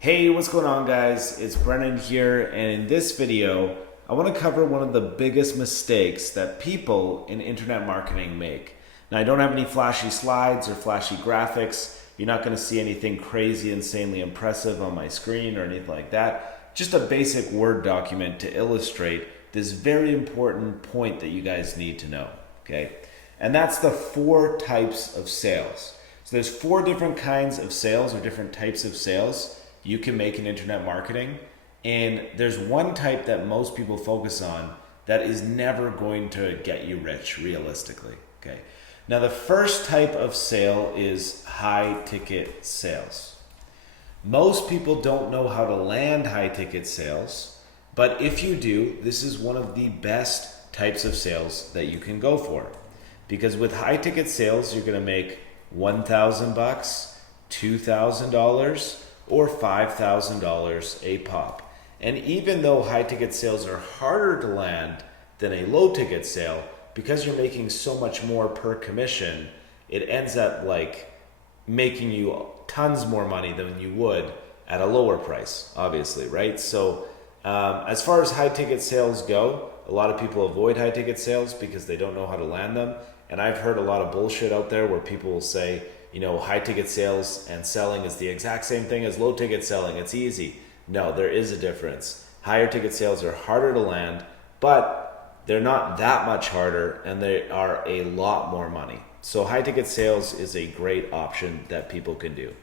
Hey, what's going on, guys? It's Brennan here, and in this video, I want to cover one of the biggest mistakes that people in internet marketing make. Now, I don't have any flashy slides or flashy graphics. You're not going to see anything crazy, insanely impressive on my screen or anything like that. Just a basic Word document to illustrate this very important point that you guys need to know, okay? And that's the 4 types of sales. So there's 4 different kinds of sales or different types of sales you can make in internet marketing, and there's one type that most people focus on that is never going to get you rich realistically. Okay, now the first type of sale is high ticket sales. Most people don't know how to land high ticket sales, but if you do, this is one of the best types of sales that you can go for, because with high ticket sales you're going to make $1,000, $2,000, or $5,000 a pop. And even though high ticket sales are harder to land than a low ticket sale, because you're making so much more per commission, it ends up like making you tons more money than you would at a lower price, obviously, right? So as far as high ticket sales go, a lot of people avoid high ticket sales because they don't know how to land them. And I've heard a lot of bullshit out there where people will say, you know, high ticket sales and selling is the exact same thing as low ticket selling. It's easy. No, there is a difference. Higher ticket sales are harder to land, but they're not that much harder, and they are a lot more money. So high ticket sales is a great option that people can do.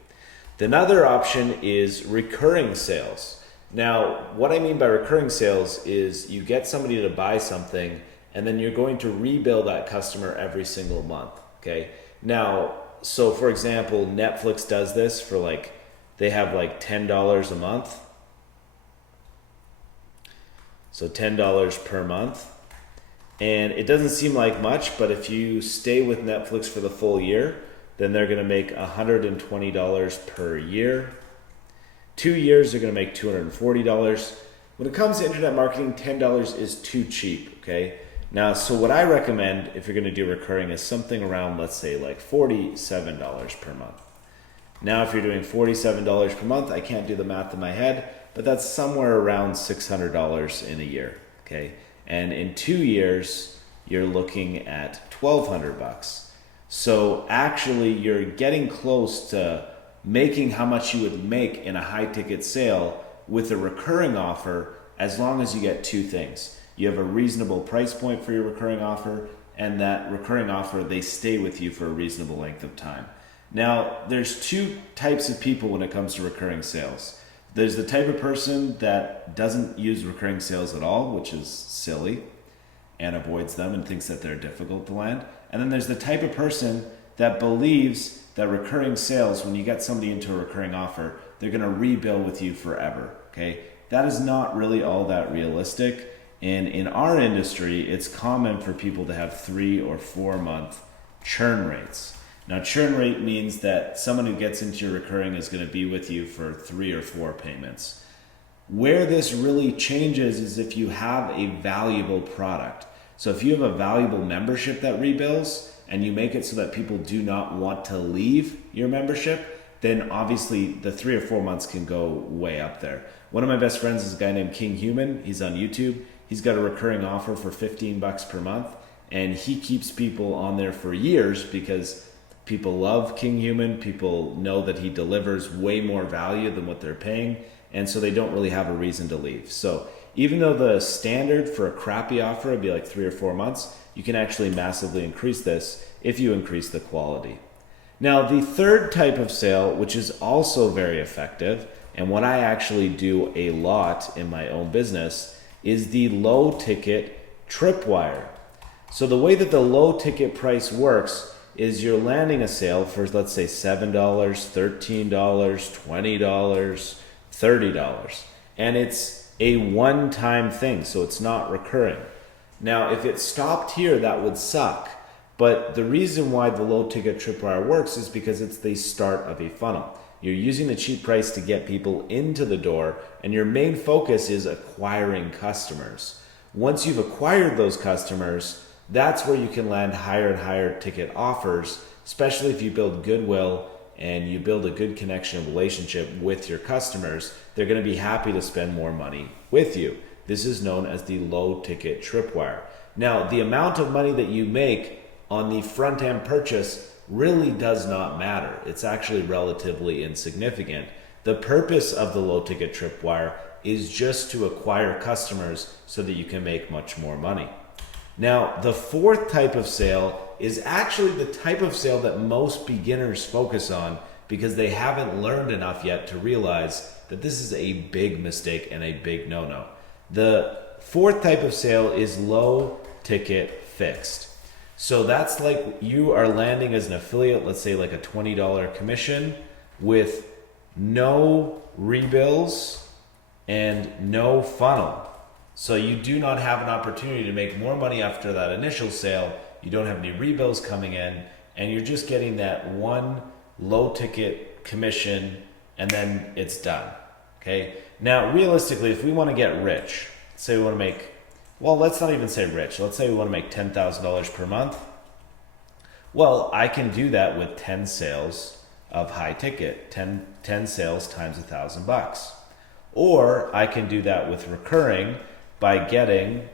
The other option is recurring sales. Now, what I mean by recurring sales is you get somebody to buy something and then you're going to rebill that customer every single month, okay? Now, so for example, Netflix does this for they have $10 a month. So $10 per month. And it doesn't seem like much, but if you stay with Netflix for the full year, then they're going to make $120 per year. 2 years, they're going to make $240. When it comes to internet marketing, $10 is too cheap, okay? Now, so what I recommend if you're going to do recurring is something around, let's say, $47 per month. Now, if you're doing $47 per month, I can't do the math in my head, but that's somewhere around $600 in a year, okay? And in 2 years, you're looking at $1,200. So actually, you're getting close to making how much you would make in a high-ticket sale with a recurring offer, as long as you get 2 things. You have a reasonable price point for your recurring offer, and that recurring offer, they stay with you for a reasonable length of time. Now, there's 2 types of people when it comes to recurring sales. There's the type of person that doesn't use recurring sales at all, which is silly, and avoids them and thinks that they're difficult to land. And then there's the type of person that believes that recurring sales, when you get somebody into a recurring offer, they're going to rebill with you forever, okay? That is not really all that realistic. And in our industry, it's common for people to have 3 or 4 month churn rates. Now, churn rate means that someone who gets into your recurring is going to be with you for 3 or 4 payments. Where this really changes is if you have a valuable product. So if you have a valuable membership that rebills and you make it so that people do not want to leave your membership, then obviously the 3 or 4 months can go way up there. One of my best friends is a guy named King Human. He's on YouTube. He's got a recurring offer for $15 per month, and he keeps people on there for years because people love King Human. People know that he delivers way more value than what they're paying, and so they don't really have a reason to leave. So even though the standard for a crappy offer would be 3 or 4 months, you can actually massively increase this if you increase the quality. Now, the third type of sale, which is also very effective, and what I actually do a lot in my own business, is the low ticket tripwire. So the way that the low ticket price works is you're landing a sale for, let's say, $7, $13, $20, $30. And it's a one-time thing, so it's not recurring. Now, if it stopped here, that would suck. But the reason why the low ticket tripwire works is because it's the start of a funnel. You're using the cheap price to get people into the door, and your main focus is acquiring customers. Once you've acquired those customers, that's where you can land higher and higher ticket offers, especially if you build goodwill and you build a good connection and relationship with your customers, they're going to be happy to spend more money with you. This is known as the low ticket tripwire. Now, the amount of money that you make on the front end purchase really does not matter. It's actually relatively insignificant. The purpose of the low ticket tripwire is just to acquire customers so that you can make much more money. Now, the fourth type of sale is actually the type of sale that most beginners focus on because they haven't learned enough yet to realize that this is a big mistake and a big no-no. The fourth type of sale is low ticket fixed. So that's like you are landing as an affiliate, let's say like a $20 commission with no rebills and no funnel. So you do not have an opportunity to make more money after that initial sale. You don't have any rebills coming in, and you're just getting that one low ticket commission, and then it's done. Okay. Now, realistically, if we want to get rich, say we want to make, well, let's not even say rich. Let's say we want to make $10,000 per month. Well, I can do that with 10 sales of high ticket, 10 sales times $1,000. Or I can do that with recurring by getting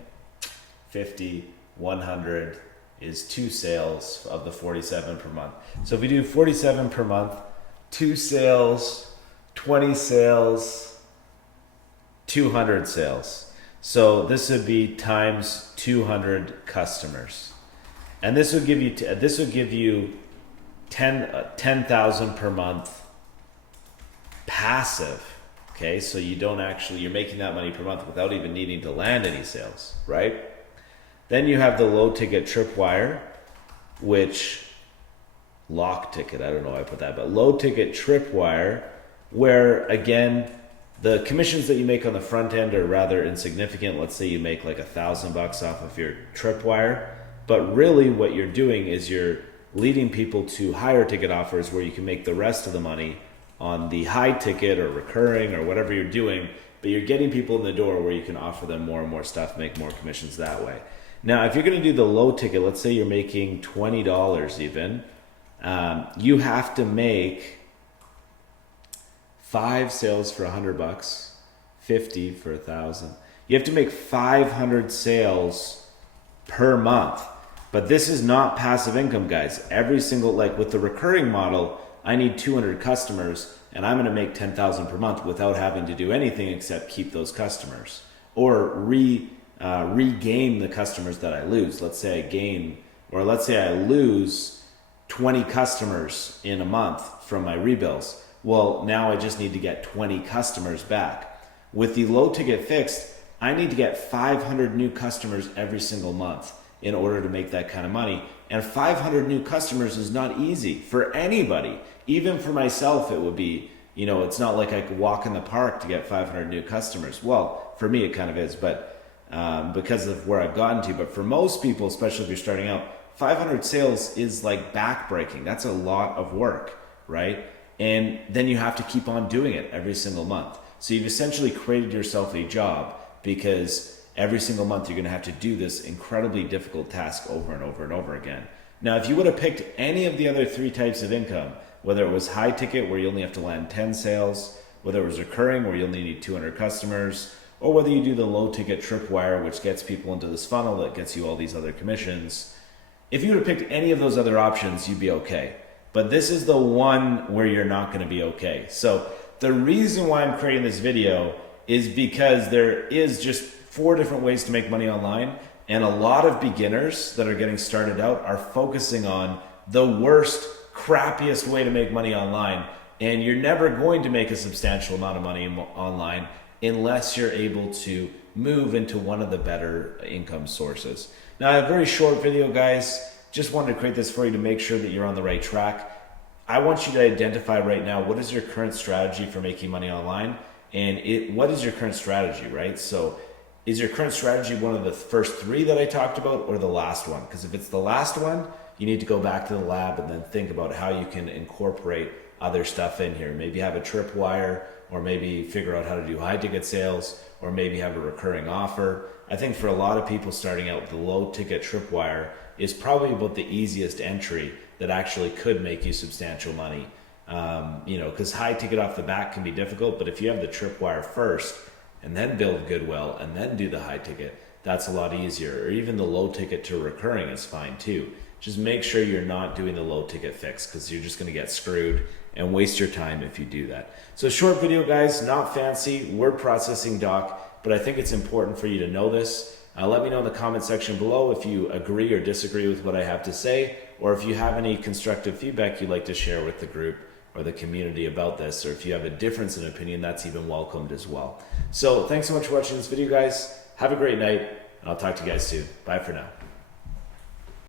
50, 100 is 2 sales of the 47 per month. So if we do 47 per month, 2 sales, 20 sales, 200 sales. So this would be times 200 customers. And this would give you 10,000 per month passive. Okay, so you're making that money per month without even needing to land any sales, right? Then you have the low ticket tripwire, which lock ticket, I don't know why I put that, but low ticket tripwire, where again, the commissions that you make on the front end are rather insignificant. Let's say you make like $1,000 off of your tripwire, but really what you're doing is you're leading people to higher ticket offers where you can make the rest of the money on the high ticket or recurring or whatever you're doing, but you're getting people in the door where you can offer them more and more stuff, make more commissions that way. Now, if you're going to do the low ticket, let's say you're making $20 even, you have to make 5 sales for $100, 50 for 1,000. You have to make 500 sales per month. But this is not passive income, guys. Every single, like with the recurring model, I need 200 customers and I'm going to make 10,000 per month without having to do anything except keep those customers or regain the customers that I lose. Let's say I lose 20 customers in a month from my rebills. Well, now I just need to get 20 customers back. With the low ticket fixed, I need to get 500 new customers every single month in order to make that kind of money. And 500 new customers is not easy for anybody. Even for myself, it would be, it's not like I could walk in the park to get 500 new customers. Well, for me, it kind of is, but because of where I've gotten to. But for most people, especially if you're starting out, 500 sales is like backbreaking. That's a lot of work, right? And then you have to keep on doing it every single month. So you've essentially created yourself a job because every single month you're going to have to do this incredibly difficult task over and over and over again. Now, if you would have picked any of the other 3 types of income, whether it was high ticket where you only have to land 10 sales, whether it was recurring where you only need 200 customers, or whether you do the low ticket tripwire, which gets people into this funnel that gets you all these other commissions, if you would have picked any of those other options, you'd be okay. But this is the one where you're not going to be okay. So the reason why I'm creating this video is because there is just 4 different ways to make money online. And a lot of beginners that are getting started out are focusing on the worst, crappiest way to make money online. And you're never going to make a substantial amount of money online unless you're able to move into one of the better income sources. Now, a very short video, guys. Just wanted to create this for you to make sure that you're on the right track. I want you to identify right now, what is your current strategy for making money online? And what is your current strategy, right? So is your current strategy one of the first 3 that I talked about or the last one? Because if it's the last one, you need to go back to the lab and then think about how you can incorporate other stuff in here. Maybe have a tripwire, or maybe figure out how to do high ticket sales, or maybe have a recurring offer. I think for a lot of people starting out, the low ticket tripwire is probably about the easiest entry that actually could make you substantial money because high ticket off the bat can be difficult, but if you have the tripwire first and then build goodwill and then do the high ticket, that's a lot easier. Or even the low ticket to recurring is fine too. Just make sure you're not doing the low ticket fix, because you're just going to get screwed and waste your time if you do that. So short video, guys, not fancy, word processing doc, but I think it's important for you to know this. Let me know in the comment section below if you agree or disagree with what I have to say, or if you have any constructive feedback you'd like to share with the group or the community about this, or if you have a difference in opinion, that's even welcomed as well. So thanks so much for watching this video, guys. Have a great night, and I'll talk to you guys soon. Bye for now.